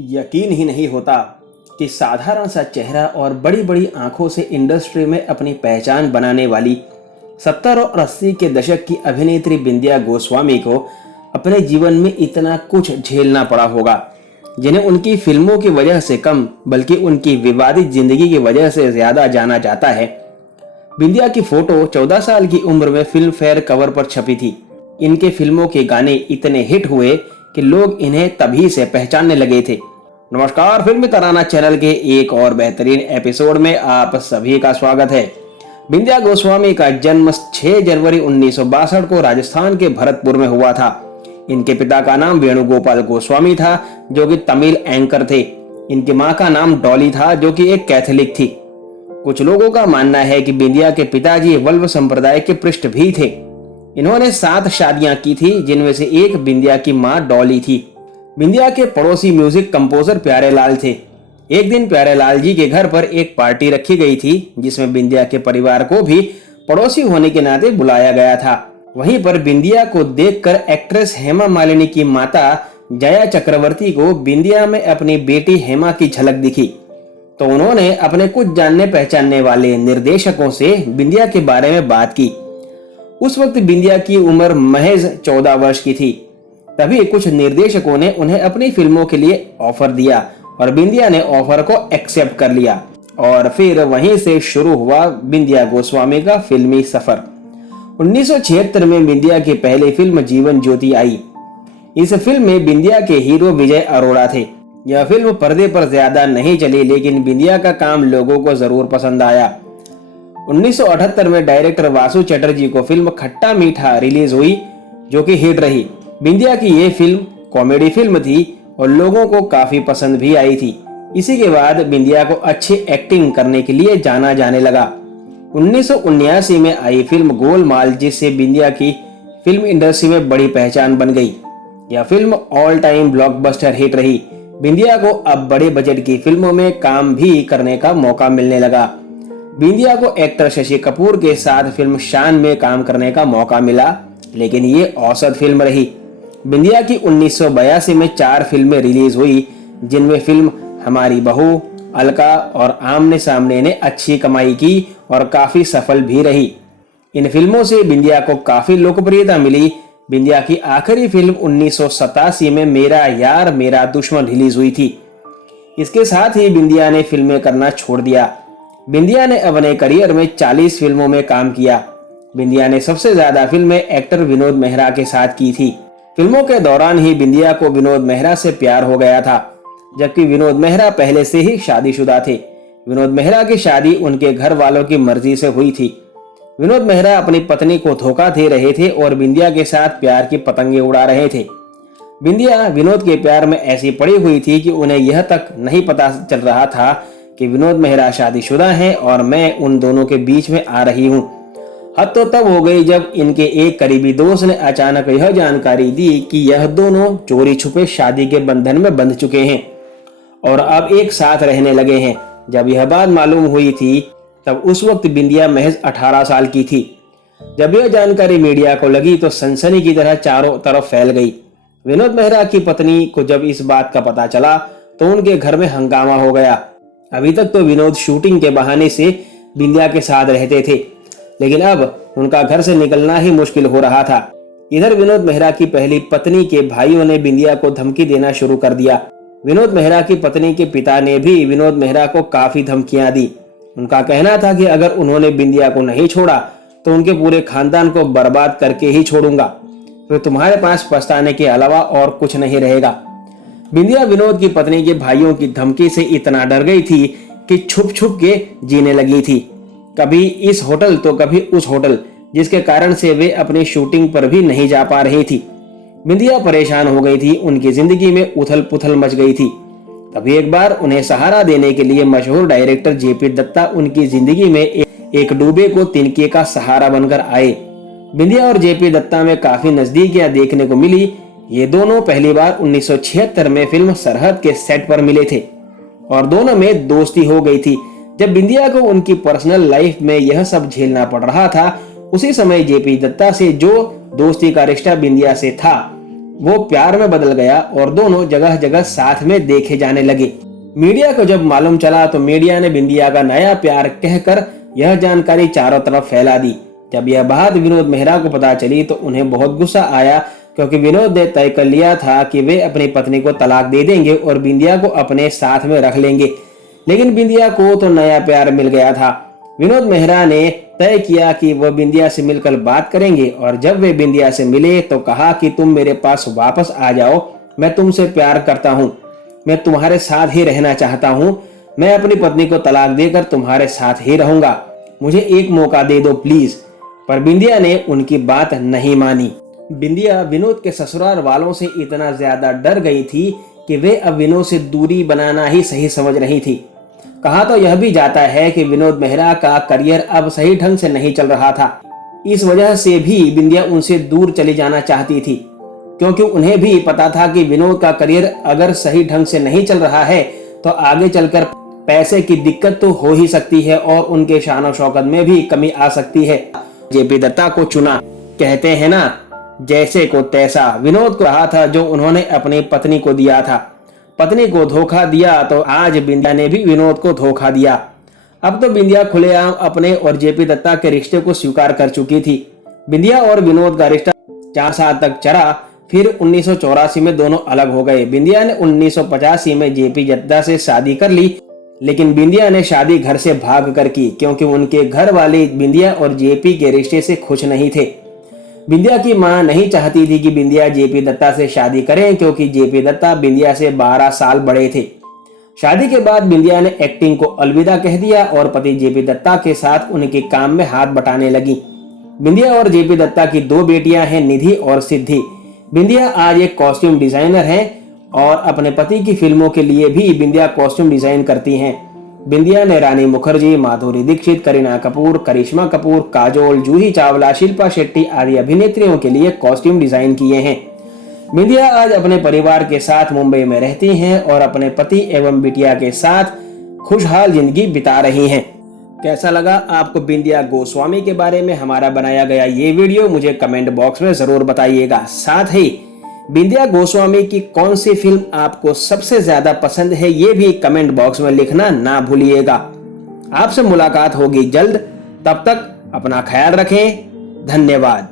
यकीन ही नहीं होता कि साधारण सा चेहरा और बड़ी बड़ी आंखों से इंडस्ट्री में अपनी पहचान बनाने वाली 70 और 80 के दशक की अभिनेत्री बिंदिया गोस्वामी को अपने जीवन में इतना कुछ झेलना पड़ा होगा, जिन्हें उनकी फिल्मों की वजह से कम बल्कि उनकी विवादित जिंदगी की वजह से ज्यादा जाना जाता है। बिंदिया की फोटो 14 साल की उम्र में फिल्म फेयर कवर पर छपी थी। इनके फिल्मों के गाने इतने हिट हुए कि लोग इन्हें तभी से पहचानने लगे थे। नमस्कार, फिल्मी तराना चैनल के एक और बेहतरीन एपिसोड में आप सभी का स्वागत है। बिंदिया गोस्वामी का जन्म 6 जनवरी 1962 को राजस्थान के भरतपुर में हुआ था। इनके पिता का नाम वेणुगोपाल गोस्वामी था, जो कि तमिल एंकर थे। इनकी मां का नाम डॉली था, जो कि एक कैथोलिक थी। कुछ लोगों का मानना है कि बिंदिया के पिताजी वल्लभ संप्रदाय के पृष्ठ भी थे। इन्होंने 7 शादियां की थी, जिनमें से एक बिंदिया की मां डॉली थी। बिंदिया के पड़ोसी म्यूजिक कंपोजर प्यारेलाल थे। एक दिन प्यारेलाल जी के घर पर एक पार्टी रखी गई थी, जिसमें बिंदिया के परिवार को भी पड़ोसी होने के नाते बुलाया गया था। वहीं पर बिंदिया को देखकर एक्ट्रेस हेमा मालिनी की माता जया चक्रवर्ती को बिंदिया में अपनी बेटी हेमा की झलक दिखी, तो उन्होंने अपने कुछ जानने पहचानने वाले निर्देशकों से बिंदिया के बारे में बात की। उस वक्त बिंदिया की उम्र महज 14 वर्ष की थी। तभी कुछ निर्देशकों ने उन्हें अपनी फिल्मों के लिए ऑफर दिया और बिंदिया ने ऑफर को एक्सेप्ट कर लिया और फिर वहीं से शुरू हुआ बिंदिया गोस्वामी का फिल्मी सफर। 1976 में बिंदिया की पहली फिल्म जीवन ज्योति आई। इस फिल्म में बिंदिया के हीरो विजय अरोड़ा थे। यह फिल्म पर्दे पर ज्यादा नहीं चली, लेकिन बिंदिया का काम लोगों को जरूर पसंद आया। 1978 में डायरेक्टर वासु चटर्जी को फिल्म खट्टा मीठा रिलीज हुई, जो कि हिट रही। बिंदिया की यह फिल्म कॉमेडी फिल्म थी और लोगों को काफी पसंद भी आई थी। इसी के बाद बिंदिया को अच्छी एक्टिंग करने के लिए जाना जाने लगा। 1979 में आई फिल्म गोलमाल, जिससे बिंदिया की फिल्म इंडस्ट्री में बड़ी पहचान बन गई। यह film all time blockbuster hit रही। बिंदिया को अब बड़े बजट की फिल्मों में काम भी करने का मौका मिलने लगा। बिंदिया को एक्टर शशि कपूर के साथ फिल्म शान में काम करने का मौका मिला, लेकिन ये औसत फिल्म रही। बिंदिया की 1982 में 4 फिल्में रिलीज हुई, जिनमें फिल्म हमारी बहू, अलका और आमने सामने ने अच्छी कमाई की और काफी सफल भी रही। इन फिल्मों से बिंदिया को काफी लोकप्रियता मिली। बिंदिया की आखिरी फिल्म 1987 में मेरा यार मेरा दुश्मन रिलीज हुई थी। इसके साथ ही बिंदिया ने फिल्में करना छोड़ दिया। बिंदिया ने अपने करियर में 40 फिल्मों में काम किया। बिंदिया ने सबसे ज्यादा फिल्में एक्टर विनोद मेहरा के साथ की थी। फिल्मों के दौरान ही बिंदिया को विनोद मेहरा से प्यार हो गया था, जबकि विनोद मेहरा पहले से ही शादीशुदा थे। विनोद मेहरा की शादी उनके घर वालों की मर्जी से हुई थी। विनोद मेहरा अपनी पत्नी को धोखा दे रहे थे और बिंदिया के साथ प्यार की पतंगे उड़ा रहे थे। बिंदिया विनोद के प्यार में ऐसी पड़ी हुई थी कि उन्हें यह तक नहीं पता चल रहा था कि विनोद मेहरा शादीशुदा हैं और मैं उन दोनों के बीच में आ रही हूँ। हद तो तब हो गई जब इनके एक करीबी दोस्त ने अचानक यह जानकारी दी कि यह दोनों चोरी छुपे शादी के बंधन में बंध चुके हैं और अब एक साथ रहने लगे हैं। जब यह बात मालूम हुई थी, तब उस वक्त बिंदिया महज 18 साल की थी। जब यह जानकारी मीडिया को लगी तो सनसनी की तरह चारों तरफ फैल गई। विनोद मेहरा की पत्नी को जब इस बात का पता चला तो उनके घर में हंगामा हो गया। अभी तक तो विनोद शूटिंग के बहाने से बिंदिया के साथ रहते थे, लेकिन अब उनका घर से निकलना ही मुश्किल हो रहा था। इधर विनोद मेहरा की पहली पत्नी के भाइयों ने बिंदिया को धमकी देना शुरू कर दिया। विनोद मेहरा की पत्नी के पिता ने भी विनोद मेहरा को काफी धमकियां दी। उनका कहना था कि अगर उन्होंने बिंदिया को नहीं छोड़ा तो उनके पूरे खानदान को बर्बाद करके ही छोड़ूंगा, फिर तुम्हारे पास पछताने के अलावा और कुछ नहीं रहेगा। बिंदिया विनोद की पत्नी के भाइयों की धमकी से इतना डर गई थी कि छुप छुप के जीने लगी थी, कभी इस होटल तो कभी उस होटल, जिसके कारण से वे अपनी शूटिंग पर भी नहीं जा पा रही थी। बिंदिया परेशान हो गई थी। उनकी जिंदगी में उथल पुथल मच गई थी। तभी एक बार उन्हें सहारा देने के लिए मशहूर डायरेक्टर जेपी दत्ता उनकी जिंदगी में एक डूबे को तिनके का सहारा बनकर आए। बिंदिया और जेपी दत्ता में काफी नजदीकियां देखने को मिली। ये दोनों पहली बार 1976 में फिल्म सरहद के सेट पर मिले थे और दोनों में दोस्ती हो गई थी। जब बिंदिया को उनकी पर्सनल लाइफ में यह सब झेलना पड़ रहा था, उसी समय जेपी दत्ता से जो दोस्ती का रिश्ता बिंदिया से था, वो प्यार में बदल गया और दोनों जगह जगह साथ में देखे जाने लगे। मीडिया को जब मालूम चला तो मीडिया ने बिंदिया का नया प्यार कहकर यह जानकारी चारों तरफ फैला दी। जब यह बात विनोद मेहरा को पता चली तो उन्हें बहुत गुस्सा आया, क्योंकि विनोद ने तय कर लिया था कि वे अपनी पत्नी को तलाक दे देंगे और बिंदिया को अपने साथ में रख लेंगे। लेकिन बिंदिया को तो नया प्यार मिल गया था। विनोद मेहरा ने तय किया कि वह बिंदिया से मिलकर बात करेंगे और जब वे बिंदिया से मिले तो कहा कि तुम मेरे पास वापस आ जाओ, मैं तुमसे प्यार करता हूँ, मैं तुम्हारे साथ ही रहना चाहता हूँ, मैं अपनी पत्नी को तलाक देकर तुम्हारे साथ ही रहूंगा, मुझे एक मौका दे दो प्लीज। पर बिंदिया ने उनकी बात नहीं मानी। बिंदिया विनोद के ससुराल वालों से इतना ज्यादा डर गई थी कि वे अब विनोद से दूरी बनाना ही सही समझ रही थी। कहा तो यह भी जाता है कि विनोद मेहरा का करियर अब सही ढंग से नहीं चल रहा था। इस वजह से भी बिंदिया उनसे दूर चली जाना चाहती थी, क्योंकि उन्हें भी पता था कि विनोद का करियर अगर सही ढंग से नहीं चल रहा है तो आगे चलकर पैसे की दिक्कत तो हो ही सकती है और उनके शान शौकत में भी कमी आ सकती है। जेपी दत्ता को चुना, कहते हैं ना, जैसे को तैसा। विनोद को रहा था जो उन्होंने अपनी पत्नी को दिया था। पत्नी को धोखा दिया तो आज बिंदिया ने भी विनोद को धोखा दिया। अब तो बिंदिया खुलेआम अपने और जेपी दत्ता के रिश्ते को स्वीकार कर चुकी थी। बिंदिया और विनोद का रिश्ता 4 साल तक चला, फिर 1984 में दोनों अलग हो गए। बिंदिया ने 1985 में जेपी दत्ता से शादी कर ली, लेकिन बिंदिया ने शादी घर से भाग कर की, क्योंकि उनके घर वाले बिंदिया और जेपी के रिश्ते से खुश नहीं थे। बिंदिया की मां नहीं चाहती थी कि बिंदिया जेपी दत्ता से शादी करें, क्योंकि जेपी दत्ता बिंदिया से 12 साल बड़े थे। शादी के बाद बिंदिया ने एक्टिंग को अलविदा कह दिया और पति जेपी दत्ता के साथ उनके काम में हाथ बटाने लगी। बिंदिया और जेपी दत्ता की 2 बेटियां हैं, निधि और सिद्धि। बिंदिया आज एक कॉस्ट्यूम डिजाइनर हैं और अपने पति की फिल्मों के लिए भी बिंदिया कॉस्ट्यूम डिजाइन करती हैं। बिंदिया ने रानी मुखर्जी, माधुरी दीक्षित, करीना कपूर, करिश्मा कपूर, काजोल, जूही चावला, शिल्पा शेट्टी आदि अभिनेत्रियों के लिए कॉस्ट्यूम डिजाइन किए हैं। बिंदिया आज अपने परिवार के साथ मुंबई में रहती हैं और अपने पति एवं बिटिया के साथ खुशहाल जिंदगी बिता रही हैं। कैसा लगा आपको बिंदिया गोस्वामी के बारे में हमारा बनाया गया ये वीडियो, मुझे कमेंट बॉक्स में जरूर बताइएगा। साथ ही बिंदिया गोस्वामी की कौन सी फिल्म आपको सबसे ज्यादा पसंद है ये भी कमेंट बॉक्स में लिखना ना भूलिएगा। आपसे मुलाकात होगी जल्द, तब तक अपना ख्याल रखें। धन्यवाद।